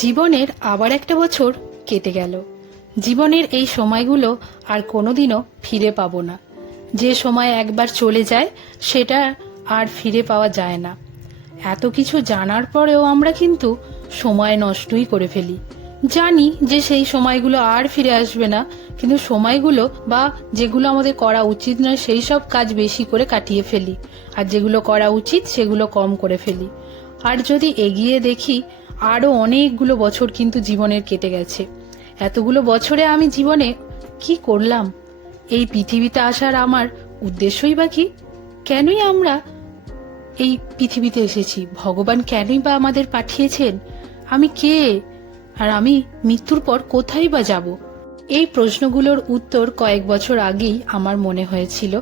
জীবনের আবার একটা বছর কেটে গেল। জীবনের এই সময়গুলো আর কোনোদিনও ফিরে পাবো না। যে সময় একবার চলে যায় সেটা আর ফিরে পাওয়া যায় না। এত কিছু জানার পরেও আমরা কিন্তু সময় নষ্টই করে ফেলি। জানি যে সেই সময়গুলো আর ফিরে আসবে না, কিন্তু সময়গুলো বা যেগুলো আমাদের করা উচিত নয় সেই সব কাজ বেশি করে কাটিয়ে ফেলি, আর যেগুলো করা উচিত সেগুলো কম করে ফেলি। আর যদি এগিয়ে দেখি, আরো অনেকগুলো বছর কিন্তু জীবনের কেটে গেছে। এতগুলো বছরে আমি জীবনে কি করলাম? এই পৃথিবীতে আসার আমার উদ্দেশ্যই বা কি? কেনই আমরা এই পৃথিবীতে এসেছি? ভগবান কেনই বা আমাদের পাঠিয়েছেন? আমি কে? আর আমি মৃত্যুর পর কোথায় বা যাব? এই প্রশ্নগুলোর উত্তর কয়েক বছর আগেই আমার মনে হয়েছিল,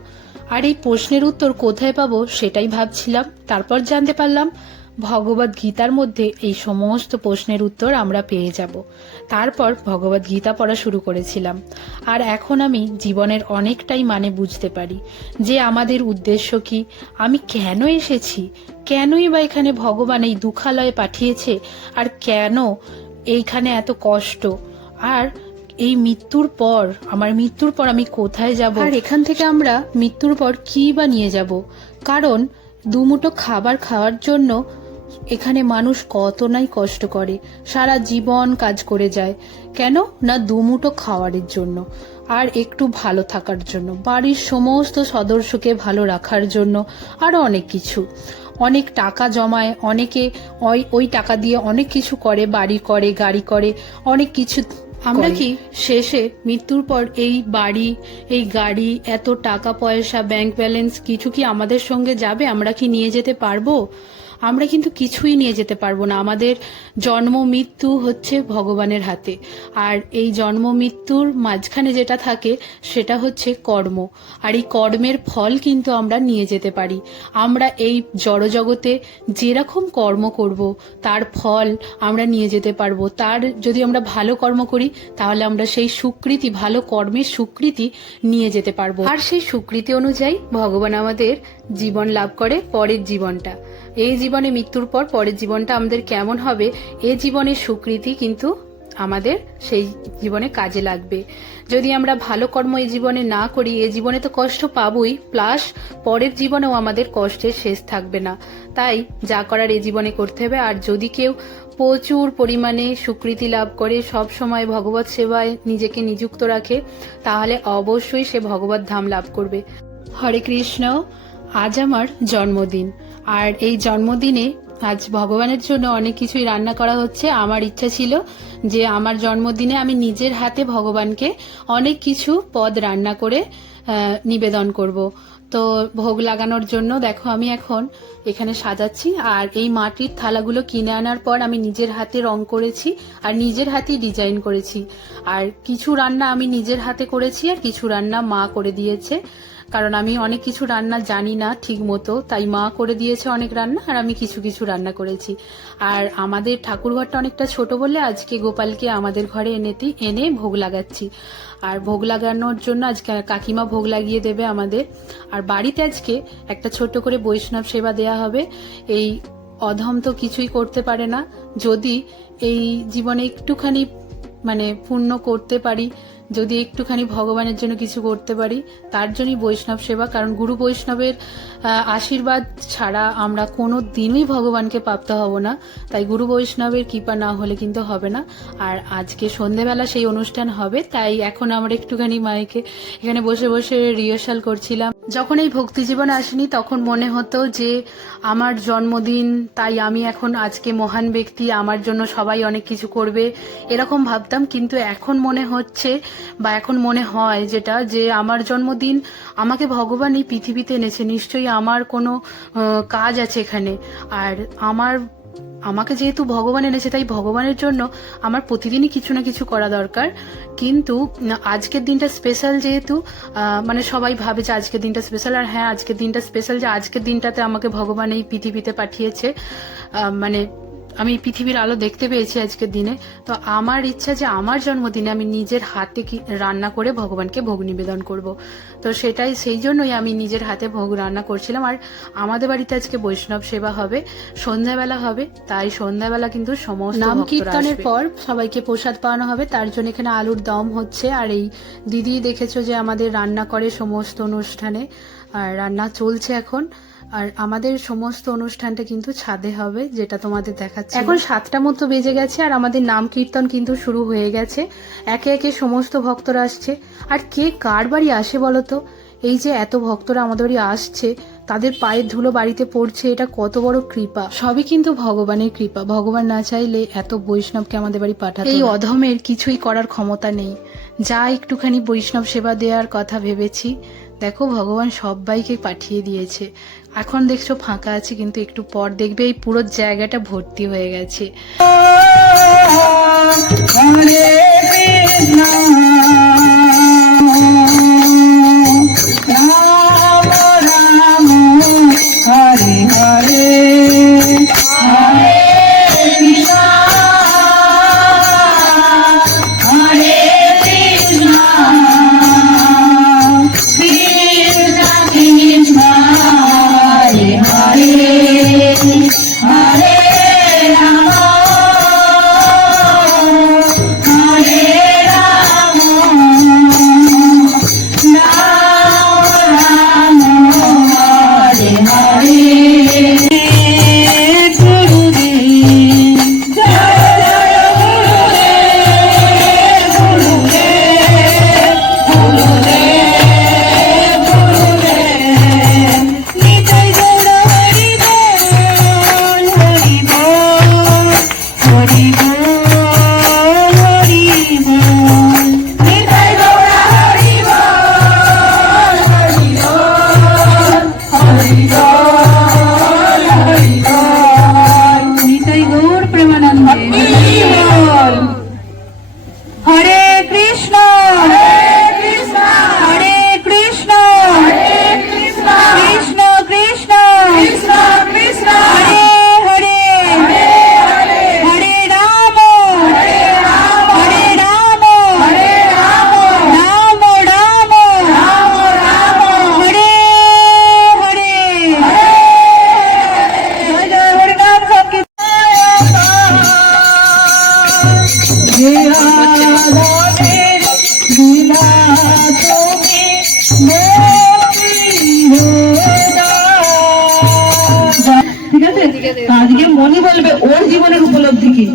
আর এই প্রশ্নের উত্তর কোথায় পাবো সেটাই ভাবছিলাম। তারপর জানতে পারলাম ভগবদ গীতার মধ্যে এই সমস্ত প্রশ্নের উত্তর আমরা পেয়ে যাব। তারপর ভগবদ গীতা পড়া শুরু করেছিলাম, আর এখন আমি জীবনের অনেকটাই মানে বুঝতে পারি যে আমাদের উদ্দেশ্য কি, আমি কেন এসেছি, কেনই বা এখানে ভগবান এই দুঃখালয়ে পাঠিয়েছে, আর কেন এইখানে এত কষ্ট, আর এই মৃত্যুর পর, আমার মৃত্যুর পর আমি কোথায় যাব, আর এখান থেকে আমরা মৃত্যুর পর কি বা নিয়ে যাব। কারণ দুমুঠো খাবার খাওয়ার জন্য এখানে মানুষ কত নাই কষ্ট করে, সারা জীবন কাজ করে যায়। কেন না? দুমুঠো খাওয়ারের জন্য, আর একটু ভালো থাকার জন্য, বাড়ির সমস্ত সদস্যকে ভালো রাখার জন্য, আরো অনেক কিছু। অনেক টাকা জমায় অনেকে, ওই টাকা দিয়ে অনেক কিছু করে, বাড়ি করে, গাড়ি করে, অনেক কিছু। আমরা কি শেষে মৃত্যুর পর এই বাড়ি, এই গাড়ি, এত টাকা পয়সা, ব্যাংক ব্যালেন্স কিছু কি আমাদের সঙ্গে যাবে? আমরা কি নিয়ে যেতে পারবো? আমরা কিন্তু কিছুই নিয়ে যেতে পারবো না। আমাদের জন্ম মৃত্যু হচ্ছে ভগবানের হাতে, আর এই জন্ম মৃত্যুর মাঝখানে যেটা থাকে সেটা হচ্ছে কর্ম, আর এই কর্মের ফল কিন্তু আমরা নিয়ে যেতে পারি। আমরা এই জড়জগতে যেরকম কর্ম করব তার ফল আমরা নিয়ে যেতে পারবো। তার যদি আমরা ভালো কর্ম করি তাহলে আমরা সেই স্বীকৃতি, ভালো কর্মের স্বীকৃতি নিয়ে যেতে পারবো, আর সেই স্বীকৃতি অনুযায়ী ভগবান আমাদের জীবন লাভ করে পরের জীবনটা। এই জীবনে মৃত্যুর পর পরের জীবনটা আমাদের কেমন হবে, এই জীবনের স্বীকৃতি কিন্তু আমাদের সেই জীবনে কাজে লাগবে। যদি আমরা ভালো কর্ম এই জীবনে না করি, এই জীবনে তো কষ্ট পাবই, প্লাস পরের জীবনেও আমাদের কষ্টের শেষ থাকবে না। তাই যা করার এই জীবনে করতে হবে। আর যদি কেউ প্রচুর পরিমাণে স্বীকৃতি লাভ করে, সব সময় ভগবত সেবায় নিজেকে নিযুক্ত রাখে, তাহলে অবশ্যই সে ভগবত ধাম লাভ করবে। হরে কৃষ্ণ। আজ আমার জন্মদিন, আর এই জন্মদিনে আজ ভগবানের জন্য অনেক কিছুই রান্না করা হচ্ছে। আমার ইচ্ছা ছিল যে আমার জন্মদিনে আমি নিজের হাতে ভগবানকে অনেক কিছু পদ রান্না করে নিবেদন করব। তো ভোগ লাগানোর জন্য দেখো আমি এখন এখানে সাজাচ্ছি, আর এই মাটির থালাগুলো কিনে আনার পর আমি নিজের হাতে রং করেছি, আর নিজের হাতে ডিজাইন করেছি। আর কিছু রান্না আমি নিজের হাতে করেছি, আর কিছু রান্না মা করে দিয়েছে। কারণ আমি অনেক কিছু রান্না জানি না ঠিক মতো, তাই মা করে দিয়েছে অনেক রান্না, আর আমি কিছু কিছু রান্না করেছি। আর আমাদের ঠাকুরঘরটা অনেকটা ছোট বলে আজকে গোপালকে আমাদের ঘরে এনে ভোগ লাগাচ্ছি। আর ভোগ লাগানোর জন্য আজকে কাকিমা ভোগ লাগিয়ে দেবে আমাদের। আর বাড়িতে আজকে একটা ছোট্ট করে বৈষ্ণব সেবা দেয়া হবে। এই অধম তো কিছুই করতে পারে না, যদি এই জীবনে একটুখানি মানে পুণ্য করতে পারি, যদি একটুখানি ভগবানের জন্য কিছু করতে পারি, তার জন্যই বৈষ্ণব সেবা। কারণ গুরু বৈষ্ণবের আশীর্বাদ ছাড়া আমরা কোনো দিনই ভগবানকে প্রাপ্ত হব না। তাই গুরু বৈষ্ণবের কৃপা না হলে কিন্তু হবে না। আর আজকে সন্ধেবেলা সেই অনুষ্ঠান হবে, তাই এখন আমরা একটুখানি মাইকে এখানে বসে বসে রিহার্সাল করছিলাম। যখন এই ভক্তি জীবনে আসেনি তখন মনে হতো যে আমার জন্মদিন, তাই আমি এখন আজকে মহান ব্যক্তি, আমার জন্য সবাই অনেক কিছু করবে, এরকম ভাবতাম। কিন্তু এখন মনে হচ্ছে, বা এখন মনে হয় যেটা, যে আমার জন্মদিন আমাকে ভগবান এই পৃথিবীতে এনেছে, নিশ্চয়ই আমার কোনো কাজ আছে এখানে। আর আমাকে যেহেতু ভগবান এনেছে, তাই ভগবানের জন্য আমার প্রতিদিনই কিছু না কিছু করা দরকার। কিন্তু আজকের দিনটা স্পেশাল, যেহেতু মানে সবাই ভাবে যে আজকের দিনটা স্পেশাল, আর হ্যাঁ আজকের দিনটা স্পেশাল, যে আজকের দিনটাতে আমাকে ভগবান এই পৃথিবীতে পাঠিয়েছে। মানে আমি পৃথিবীর আলো দেখতে পেয়েছি আজকের দিনে। তো আমার ইচ্ছা যে আমার জন্মদিনে আমি নিজের হাতে রান্না করে ভগবানকে ভোগ নিবেদন করব। তো সেই জন্যই আমি নিজের হাতে ভোগ রান্না করছিলাম। আর আমাদের বাড়িতে আজকে বৈষ্ণব সেবা হবে, সন্ধ্যাবেলা হবে, তাই সন্ধ্যাবেলা কিন্তু সমস্ত নাম কীর্তনের পর সবাইকে প্রসাদ পাওয়ানো হবে। তার জন্য এখানে আলুর দম হচ্ছে। আর এই দিদি দেখেছো যে আমাদের রান্না করে সমস্ত অনুষ্ঠানে, আর রান্না চলছে এখন। আর আমাদের সমস্ত অনুষ্ঠানটা কিন্তু ছাদে হবে, যেটা তোমাদের দেখাচ্ছি। এখন 7টা মতো বেজে গেছে আর আমাদের নাম কীর্তন কিন্তু শুরু হয়ে গেছে। একে একে সমস্ত ভক্তরা আসছে। আর কে কার বাড়ি আসে বলতো? এই যে এত ভক্তরা আমাদের বাড়ি আসছে, তাদের পায়ের ধুলো বাড়িতে পড়ছে, এটা কত বড় কৃপা। সবই কিন্তু ভগবানের কৃপা। ভগবান না চাইলে এত বৈষ্ণবকে আমাদের বাড়ি পাঠাতো। এই অধমের কিছুই করার ক্ষমতা নেই। যা একটুখানি বৈষ্ণব সেবা দেওয়ার কথা ভেবেছি, দেখো ভগবান সবাইকে পাঠিয়ে দিয়েছে। এখন দেখছো ফাঁকা আছে, কিন্তু একটু পর দেখবে এই পুরো জায়গাটা ভর্তি হয়ে গেছে। আজকে মনি বলবে ওর জীবনের উপলব্ধি কি,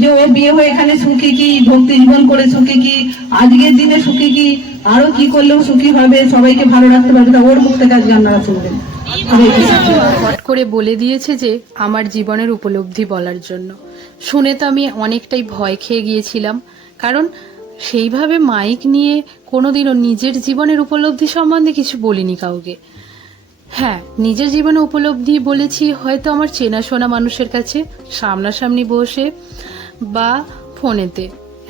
যে ও বিয়ে হয়ে এখানে সুখী কি, ভক্তি জীবন করে সুখী কি, আজকের দিনে সুখী কি, আরো কি করলেও সুখী হবে, সবাইকে ভালো রাখতে পারবে, ওর মুখ থেকে আজকে আপনারা শুনবেন। হট করে বলে দিয়েছে যে আমার জীবনের উপলব্ধি বলার জন্য। শুনে তো আমি অনেকটাই ভয় খেয়ে গিয়েছিলাম, কারণ সেইভাবে মাইক নিয়ে কোনোদিনও নিজের জীবনের উপলব্ধি সম্বন্ধে কিছু বলিনি কাউকে। হ্যাঁ, নিজের জীবনে উপলব্ধি বলেছি হয়তো আমার চেনাশোনা মানুষের কাছে, সামনাসামনি বসে বা ফোনেতে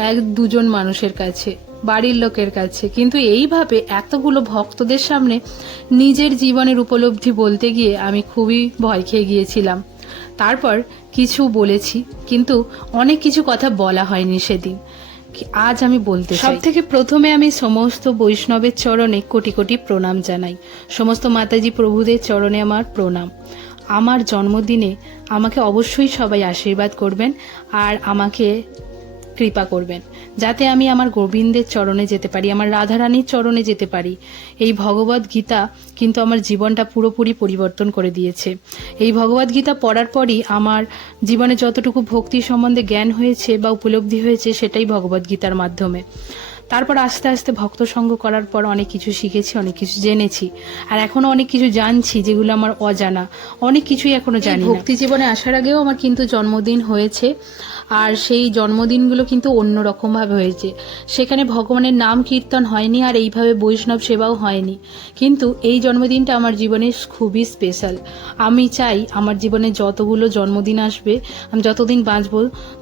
1-2 মানুষের কাছে, বাড়ির লোকের কাছে। কিন্তু এইভাবে এতগুলো ভক্তদের সামনে নিজের জীবনের উপলব্ধি বলতে গিয়ে আমি খুবই ভয় খেয়ে গিয়েছিলাম। তারপর কিছু বলেছি, কিন্তু অনেক কিছু কথা বলা হয়নি সেদিন। আজ আমি বলতে চাই, সবথেকে প্রথমে আমি সমস্ত বৈষ্ণবের চরণে কোটি কোটি প্রণাম জানাই। সমস্ত মাতাজি প্রভুদের চরণে আমার প্রণাম। আমার জন্মদিনে আমাকে অবশ্যই সবাই আশীর্বাদ করবেন আর আমাকে কৃপা করবেন, যাতে আমি আমার গোবিন্দের চরণে যেতে পারি, আমার রাধারানীর চরণে যেতে পারি। এই ভগবদ গীতা কিন্তু আমার জীবনটা পুরোপুরি পরিবর্তন করে দিয়েছে। এই ভগবদ গীতা পড়ার পরই আমার জীবনে যতটুকু ভক্তি সম্বন্ধে জ্ঞান হয়েছে বা উপলব্ধি হয়েছে, সেটাই ভগবদ গীতার মাধ্যমে। তারপর আস্তে আস্তে ভক্ত সঙ্গ করার পর অনেক কিছু শিখেছি, অনেক কিছু জেনেছি, আর এখনো অনেক কিছু জানছি যেগুলো আমার অজানা। অনেক কিছুই এখনো জানি। ভক্তি জীবনে আসার আগেও আমার কিন্তু জন্মদিন হয়েছে, আর সেই জন্মদিনগুলো কিন্তু অন্যরকমভাবে হয়েছে। সেখানে ভগবানের নাম কীর্তন হয়নি আর এইভাবে বৈষ্ণব সেবাও হয়নি, কিন্তু এই জন্মদিনটা আমার জীবনে খুবই স্পেশাল। আমি চাই আমার জীবনে যতগুলো জন্মদিন আসবে, আমি যতদিন বাঁচব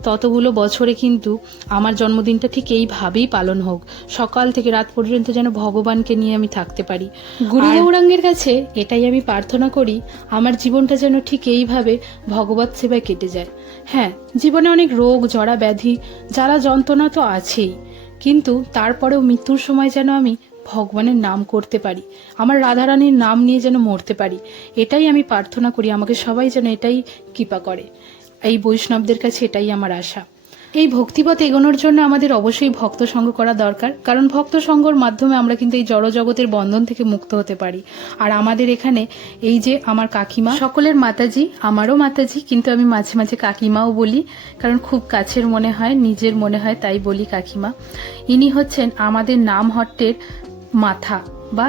ততগুলো বছরে কিন্তু আমার জন্মদিনটা ঠিক এইভাবেই পালন হোক। হোক, সকাল থেকে রাত পর্যন্ত যেন ভগবানকে নিয়ে আমি থাকতে পারি। গুরু গৌরাঙ্গের কাছে এটাই আমি প্রার্থনা করি, আমার জীবনটা যেন ঠিক এইভাবে ভগবত সেবায় কেটে যায়। হ্যাঁ, জীবনে অনেক রোগ, জড়া, ব্যাধি, জ্বালা, যন্ত্রণা তো আছেই, কিন্তু তারপরেও মৃত্যুর সময় যেন আমি ভগবানের নাম করতে পারি, আমার রাধারানীর নাম নিয়ে যেন মরতে পারি, এটাই আমি প্রার্থনা করি। আমাকে সবাই যেন এটাই কৃপা করে, এই বৈষ্ণবদের কাছে এটাই আমার আশা। এই ভক্তিপথ এগোনোর জন্য আমাদের অবশ্যই ভক্ত সঙ্গ করা দরকার, কারণ ভক্ত সঙ্গর মাধ্যমে আমরা কিন্তু এই জড় জগতের বন্ধন থেকে মুক্ত হতে পারি। আর আমাদের এখানে এই যে আমার কাকিমা, সকলের মাতাজি, আমারও মাতাজি, কিন্তু আমি মাঝে মাঝে কাকিমাও বলি, কারণ খুব কাছের মনে হয়, নিজের মনে হয়, তাই বলি কাকিমা। ইনি হচ্ছেন আমাদের নামহট্টের মাথা বা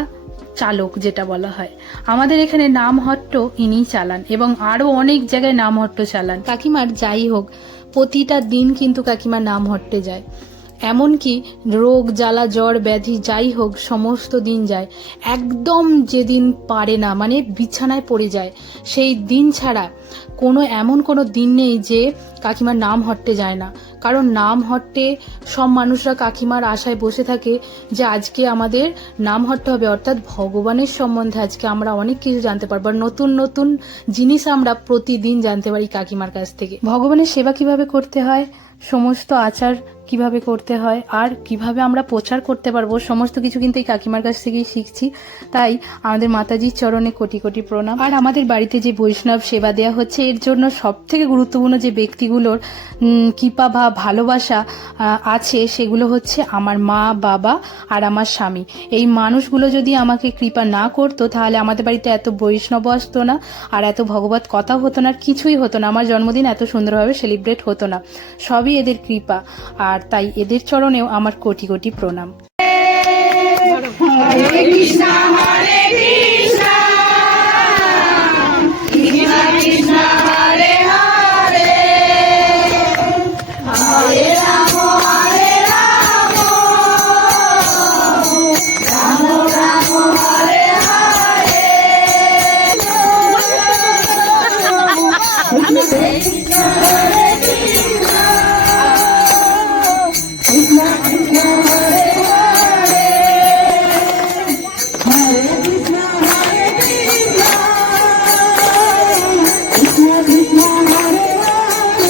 চালক যেটা বলা হয়। আমাদের এখানে নামহট্ট ইনিই চালান এবং আরো অনেক জায়গায় নামহট্ট চালান। কাকিমার যাই হোক, প্রতিটা দিন কিন্তু কাকিমা নামহট্টে যায়, এমনকি রোগ, জ্বালা, জ্বর, ব্যাধি যাই হোক সমস্ত দিন যায়। একদম যেদিন পারে না, মানে বিছানায় পড়ে যায়, সেই দিন ছাড়া এমন কোনো দিন নেই যে কাকিমার নাম হট্টে যায় না। কারণ নাম হট্টে সব মানুষরা কাকিমার আশায় বসে থাকে যে আজকে আমাদের নাম হট্টে হবে, অর্থাৎ ভগবানের সম্বন্ধে আজকে আমরা অনেক কিছু জানতে পারবো, আর নতুন নতুন জিনিস আমরা প্রতিদিন জানতে পারি কাকিমার কাছ থেকে। ভগবানের সেবা কিভাবে করতে হয়, সমস্ত আচার কিভাবে করতে হয়, আর কিভাবে আমরা প্রচার করতে পারবো, সমস্ত কিছু কিন্তু এই কাকিমার কাছ থেকেই শিখছি। তাই আমাদের মাতাজির চরণে কোটি কোটি প্রণাম। আর আমাদের বাড়িতে যে বৈষ্ণব সেবা দেওয়া হচ্ছে, এর জন্য সব থেকে গুরুত্বপূর্ণ যে ব্যক্তিগুলোর কৃপা বা ভালোবাসা আছে, সেগুলো হচ্ছে আমার মা, বাবা আর আমার স্বামী। এই মানুষগুলো যদি আমাকে কৃপা না করতো, তাহলে আমাদের বাড়িতে এত বৈষ্ণব আসতো না, আর এত ভগবত কথা হতো না, আর কিছুই হতো না। আমার জন্মদিন এত সুন্দরভাবে সেলিব্রেট হতো না, সবই এদের কৃপা। আর তাই এদের চরণেও আমার কোটি কোটি প্রণাম। হরে কৃষ্ণ হরে কৃষ্ণ কৃষ্ণ কৃষ্ণ হরে হরে হরে রাম হরে রাম রাম রাম হরে হরে হরে কৃষ্ণ হরে কৃষ্ণ কৃষ্ণ কৃষ্ণ হরে হরে হরে কৃষ্ণ হরে কৃষ্ণ কৃষ্ণ কৃষ্ণ হরে হরে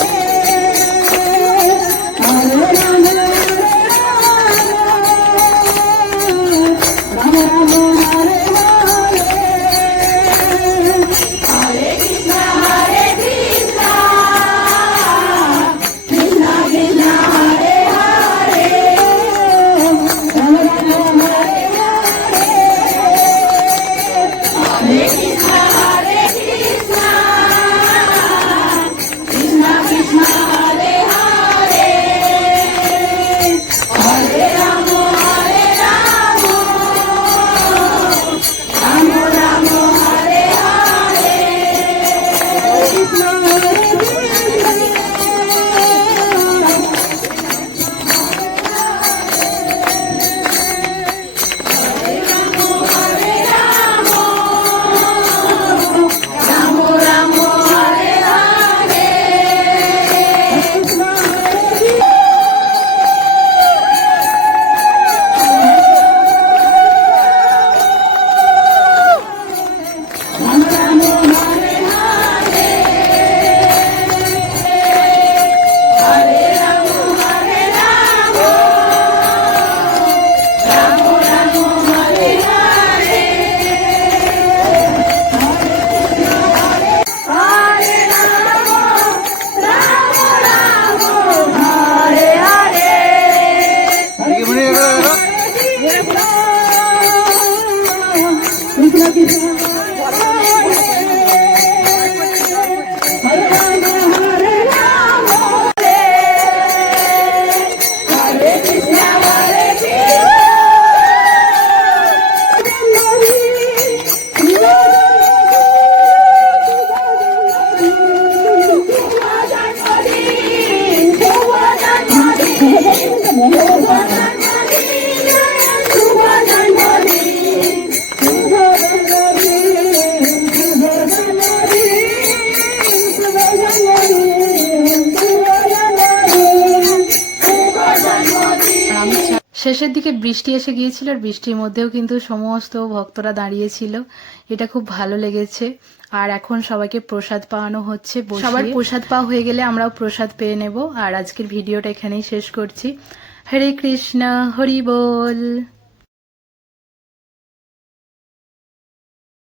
শেষের দিকে বৃষ্টি এসে গিয়েছিল, আর বৃষ্টির মধ্যেও কিন্তু সমস্ত ভক্তরা দাঁড়িয়েছিল। এটা খুব ভালো লেগেছে। আর এখন সবাইকে প্রসাদ পাওয়ানো হচ্ছে। সবার প্রসাদ পাওয়া হয়ে গেলে আমরাও প্রসাদ পেয়ে নেব। আর আজকের ভিডিওটা এখানেই শেষ করছি। হরে কৃষ্ণ, হরি বল।